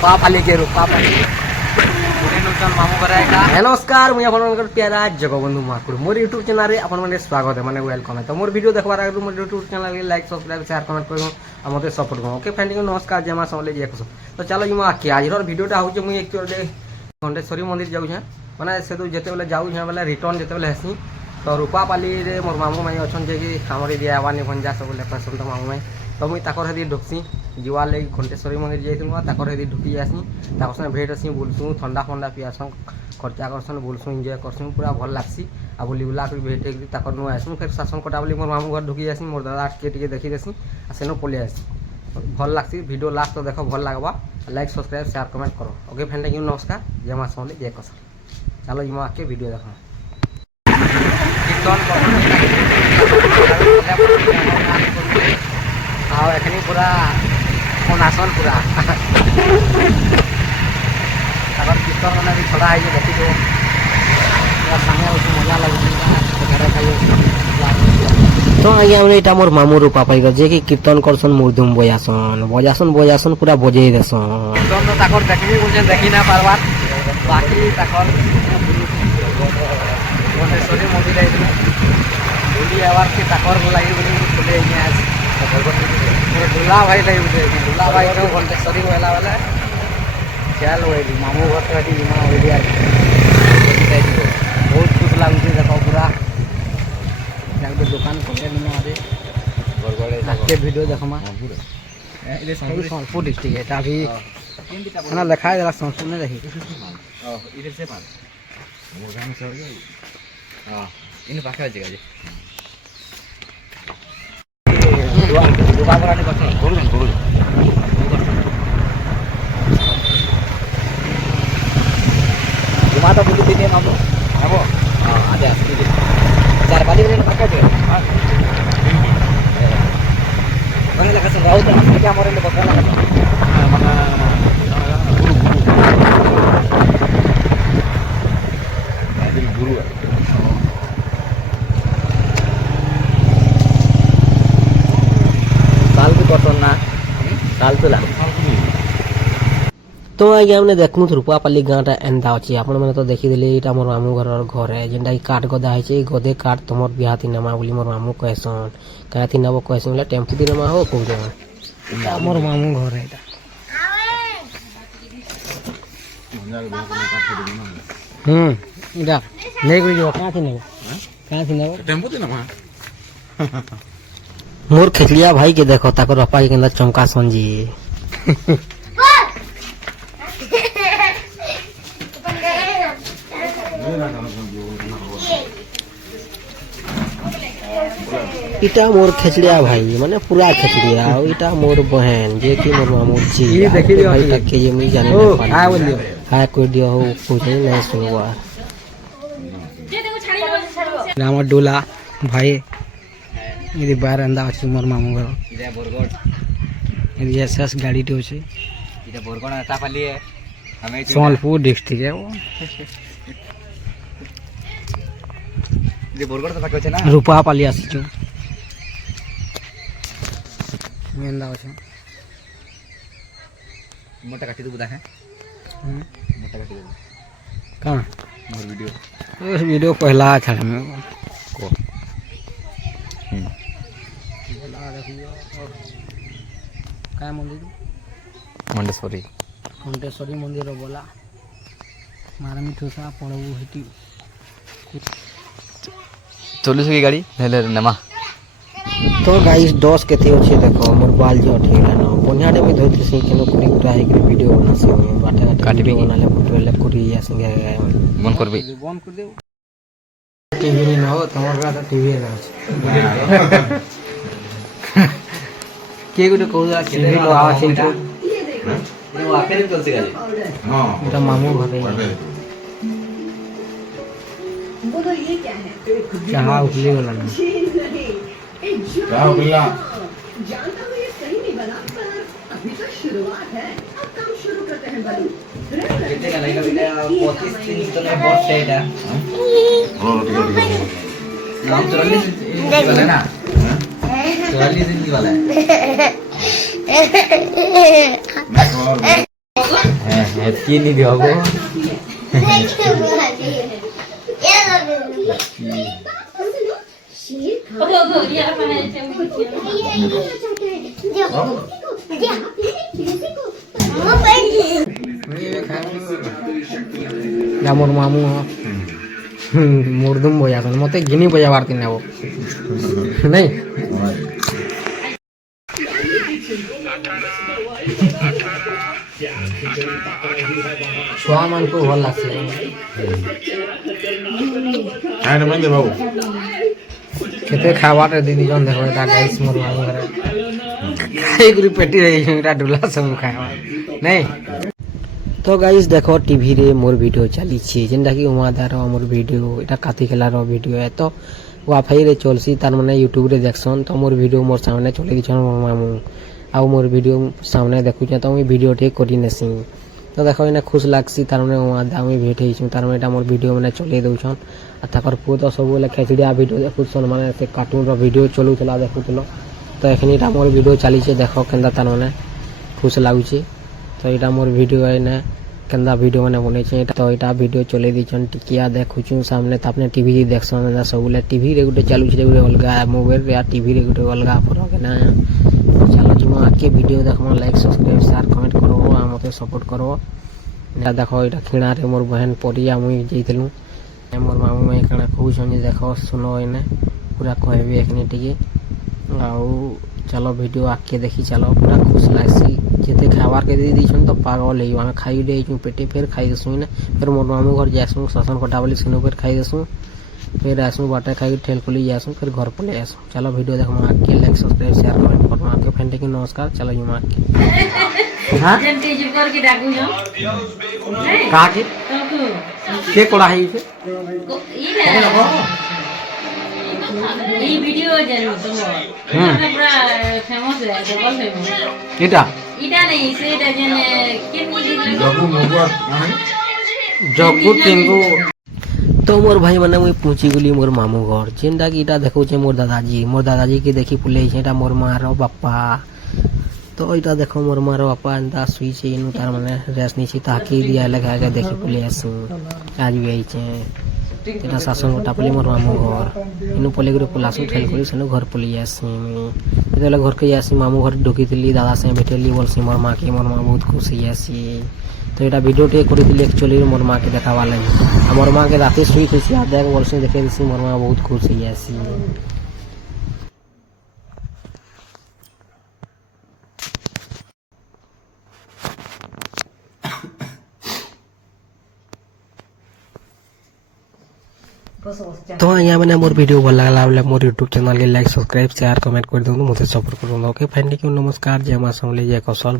रूपापाली के रूपापाली नमस्कार मुझे अपन प्यारा जगबंधु महाकुड़ मोर यूट्यूब चैनल अपन स्वागत है मैंने वेलकम है। तो मोर वीडियो देखबार आगे मोर यूट्यूब चैनल के लाइक सब्सक्राइब शेयर कमेंट करूँ और मत सपोर्ट करूँ। ओके फ्रेंड नमस्कार जय माँ समले जय कुछ। तो चलो जी आखि आज वीडियोटा हूँ मुझे एक्चुअली घंटेश्वरी मंदिर जाऊँ मैंने से जिते बेले जाऊँ बेले रिटर्न जिते बेले हेसी तो रूपापाली मोर मामू माई अच्छा जे आमर एरिया आवानी भंजा सब पसंद मामू माई तो मुझे हेदी ढुकसी जीवार लगे घंटेश्वरी मंदिर जाइए हेदी ढुकी आसी संगे भेट आसी बुलसूँ ठंडा फंडा पियासुँ खर्चा करसन बुलसूँ एंजय करसूँ पूरा भल लग्सी आ बुली बुला कर भेट नु आसू फिर शासन कटा बोली मोर मामू घर ढुकी आसी मोर दादा के देखी देसी सेनो पलि आसी भल लग्सी वीडियो लास्ट तो देख भल लगवा लाइक सब्सक्राइब शेयर कमेंट करो। ओके फ्रेंड थैंक यू नमस्कार जय माँ समले जय कसर। चलो जी आके वीडियो देखो और एखनी पूरा नासन पूरा कीर्तन मैंने भी छोड़ा है देखी दो मजा लगे। तो आज्ञा मैंने मोर मामू रूपापाली जे कि कीर्तन करसन मुर्धुम बजासन बजासन बजासन पूरा बजे देसन कीर्तन तो ताकर देखी बोलছেন देखी ना पारबार बाकी ताकर घंटेश्वरी मंदिर आइल बुली आवार के ताकर लगी बोली चले दूल्हा भाई लगे बुझे दूल्हा भाई तो घंटेश्वरी वाला वाला चल वही मामू घर तो बहुत खुश लगुच देख पूरा दुकान खोले वीडियो देखमा सोनपुर डिस्ट्रिक्ट है अभी खाना लिखा है सोनपुर में देखी जुमा तो बुझी दिन हम हम आधे आसती 4-5 दिन पक्का जो मैंने लगा से राउत क्या मोरे ले बता लगा मना गुरु साल की पसंद ना साल तो ला तो आज्ञा हमने देखूँ रूपापाली गाँटा एंता अच्छी आप तो देखीदे यहाँ मोर मामू घर है जेनटा काठ गदा है गदे काठ तुम बिहा नमा बोली मोर मामू कहसन क्या नब कहसन बोले टेम्पू दी नमा हो कौन मोर मामू घर है इटा नहीं मोर खेतलिया भाई के देखो ताको रपा के चमका संजी इटा मोर खेचड़िया भाई माने पूरा खेचड़िया इटा मोर बहन जे कि मोर मामू जी ये देखि दियो भाई तक के ये मुई जाने ना पानी हां बोलियो हां कोई दियो हो कुछ नहीं सुनवा नाम डोला भाई ये बाहर अंदा अछि मोर मामू घर इटा बरगड़ ये एसएस गाड़ी तो छै इटा बरगड़ आता पाली है हमें सोनपुर डिस्ट्रिक्ट है वो ये बरगड़ तो पाके छै ना रूपापाली आसी छु मेंदा আছে मोटा काटी दो बुदा है मोटा काटी दो कहां मोर वीडियो पहला छाड़ में को बोला देखियो काय मंदिर घंटेश्वरी मंदिर बोला मारा मिठोसा पड़बू हेटी 40 की गाड़ी ले नमा तो गाइस 10 के थे अच्छे देखो मोर बाल जो ठेला न बनियाडे में धोती से केनो कुरी उठा है कि वीडियो बना से बाटा काटी भी बना ले फोटो ले कुरी या संगे बंद कर बे टीवी न हो तमर का टीवी ना के गुटे कहू टीवी लो आवा चिंता ये वाके चल से गाली हां एटा मामू घर है बोलो ये क्या है चाहा उखली वाला ना क्या बोला जानता हूं ये सही नहीं बना पर अभी तो शुरुआत है अब काम शुरू करते हैं बलू कितने का लगेगा बेटा 25 दिन तो नहीं बहुत सेट है हम 44 इंच वाला है ना 44 इंच वाला है হ্যাঁ হ্যাঁ কি নিবি হবো মোর মামু মুরদুম বজা মতে গিনি বজাবার তিন নেব নাই ଛୁଆ ମାନଙ୍କୁ ଭଲ ଲାଗ୍ସି କେତେ ଖାଇବାଟେ ଦିଦି ଜଣ ଦେଖ ଏଟା ଗାଇସ୍ ମୋର ମାମୁଁ ଘରେ ଖାଇକରି ପେଟି ଯାଇଛନ୍ ଏଟା ଡୁଲା ସବୁ ଖାଇବା ନାଇଁ ତ ଗାଇସ୍ ଦେଖ ଟିଭିରେ ମୋର ଭିଡ଼ିଓ ଚାଲିଛି ଯେନ୍ଟାକି ଉମାଦାର ମୋର ଭିଡ଼ିଓ ଏଟା କାତି ଖେଲାର ଭିଡ଼ିଓ ଏ ତ ୱାଇଫାଇରେ ଚଲ୍ସି ତାର୍ ମାନେ ୟୁଟ୍ୟୁବରେ ଦେଖସନ୍ ତ ମୋର ଭିଡ଼ିଓ ମୋର ସାମନେ ଚଲେଇ ଦେଇଛନ୍ ମୋର ମାମୁଁ ଆଉ ମୋର ଭିଡ଼ିଓ ସାମନେ ଦେଖୁଛେଁ ତ ମୁଇଁ ଭିଡ଼ିଓ ଟିକେ କରିନେସି ତ ଦେଖ ଏଇନା ଖୁସ୍ ଲାଗ୍ସି ତାର୍ ମାନେ ଉମାଦା ମୁଇଁ ଭେଟ ହେଇଛୁଁ ତାର୍ ମାନେ ଏଟା ମୋର ଭିଡ଼ିଓ ମାନେ ଚଲେଇ ଦଉଛନ୍ ଆଉ ତାଙ୍କର ପୁଅ ତ ସବୁବେଳେ ଖେଚଡ଼ିଆ ଭିଡ଼ିଓ ଦେଖୁଛନ୍ ମାନେ ସେ କାର୍ଟୁନ୍ର ଭିଡ଼ିଓ ଚଲଉଥିଲା ଦେଖୁଥିଲ ତ ଏଖନି ଏଟା ମୋର ଭିଡ଼ିଓ ଚାଲିଛେ ଦେଖ କେନ୍ତା ତାର୍ ମାନେ ଖୁସ୍ ଲାଗୁଛେ ତ ଏଇଟା ମୋର ଭିଡ଼ିଓ ଏଇନା କେନ୍ତା ଭିଡ଼ିଓ ମାନେ ବନେଇଛେ ତ ଏଇଟା ଭିଡ଼ିଓ ଚଲେଇ ଦେଇଛନ୍ ଟିକିଆ ଦେଖୁଛୁଁ ସାମନେ ତାପରେ ଟିଭି ଦେଖସନ୍ ଏନ୍ତା ସବୁବେଳେ ଟିଭିରେ ଗୋଟେ ଚାଲୁଛେ ଗୋଟେ ଅଲଗା ମୋବାଇଲରେ ଆଉ ଟିଭିରେ ଗୋଟେ ଅଲଗା ଫରକ ନା ଚାଲ ଯିମା ଆଗ୍କେ ଭିଡ଼ିଓ ଦେଖ୍ମା ଲାଇକ୍ ସବସ୍କ୍ରାଇବ୍ ସେୟାର କମେଣ୍ଟ କରବ ଆଉ ମୋତେ ସପୋର୍ଟ କରବ ଏଇଟା ଦେଖ ଏଇଟା କିଣାରେ ମୋର ବହେନ ପରିଆ ମୁଇଁ ଯାଇଥିଲୁ ମୋର ମାମୁଁ ମାଇଁ କାଣା କହୁଛନ୍ ଯେ ଦେଖ ଶୁନ ଏଇନେ ପୁରା କହିବି ଏଖନି ଟିକେ ଆଉ ଚାଲ ଭିଡ଼ିଓ ଆଗ୍କେ ଦେଖି ଚାଲ ପୁରା ଖୁସ୍ ଲାଗ୍ସି ଯେତେ ଖାଇବାର୍କେ ଦେଇ ଦେଇଛନ୍ ତ ପାଗଲ ହେଇଯିବ ଆମେ ଖାଇ ଦେଇଛୁଁ ପେଟେ ଫେର୍ ଖାଇଦେସୁଁ ଇନେ ଫେର୍ ମୋର ମାମୁଁ ଘର ଯାଏସୁଁ ଶାସନ କଟା ବୋଲି ସେନୁ ଫେର୍ ଖାଇଦେସୁଁ ଫେର୍ ଆସୁଁ ବାଟେ ଖାଇକି ଠେଲ ଖୋଲି ଯାଏସୁଁ ଫେର୍ ଘର ପଲେଇ ଆସୁଁ ଚାଲ ଭିଡ଼ିଓ ଦେଖ୍ମା ଆଗ୍କେ ଲାଇକ୍ ସବସ୍କ୍ରାଇବ୍ ସେୟାର କମେଣ୍ଟ କର୍ମା ଆଗ୍କେ ଫେନ୍ ଟିକେ ନମସ୍କାର ଚାଲ ଯିମା ଆଗ୍କେ କାହାକେ କେ କଡ଼ା ହେଇଛେ ভিডিও জানো তোমার পুরা ফেমাস হয়ে ডবল ফেমাস এটা এটা নেই সেটা জানে কেমনি জগু টিঙ্গু তো মোর ভাই মানে মুই পৌঁছি গলি মোর মামু ঘর যেনটা কি এটা দেখুছে মোর দাদাজি কে দেখি পুলেইছে এটা মোর মার বাপা তো এটা দেখো মোর মার বাপা এন্তা শুইছে ইনু তার মানে রেস্ট নিছি তাকে দিয়া লাগা দেখি পুলে আসু আজ भी আইছে এটা শাসন কটা পলি মোর মামু ঘর ইনু পলে করে পুলাসু ঠেল করি সেনু ঘর পলি আসি যেতলে ঘরকে আসি মামু ঘর ঢুকিଥିଲି দাদা সাথে ভেটেলি বলছি মোর মাকে মোর মা বহুত খুশি আসি তো এটা ভিডিওটি করেছিলি একচুয়ালি মোর মাকে দেখাবার লাগি আমার মাকে রাতে শুই খুশি আর দেখ বলছি দেখে দিছি মোর মা বহুত খুশি আসি तो यहाँ मैंने मोर वीडियो भल लगा बोले मोर यूट्यूब चैनल के लाइक सब्सक्राइब शेयर कमेंट कर दूँ मुझे सपोर्ट करूँ ओके फ्रेंड नमस्कार जय माँ समले जय कौशल।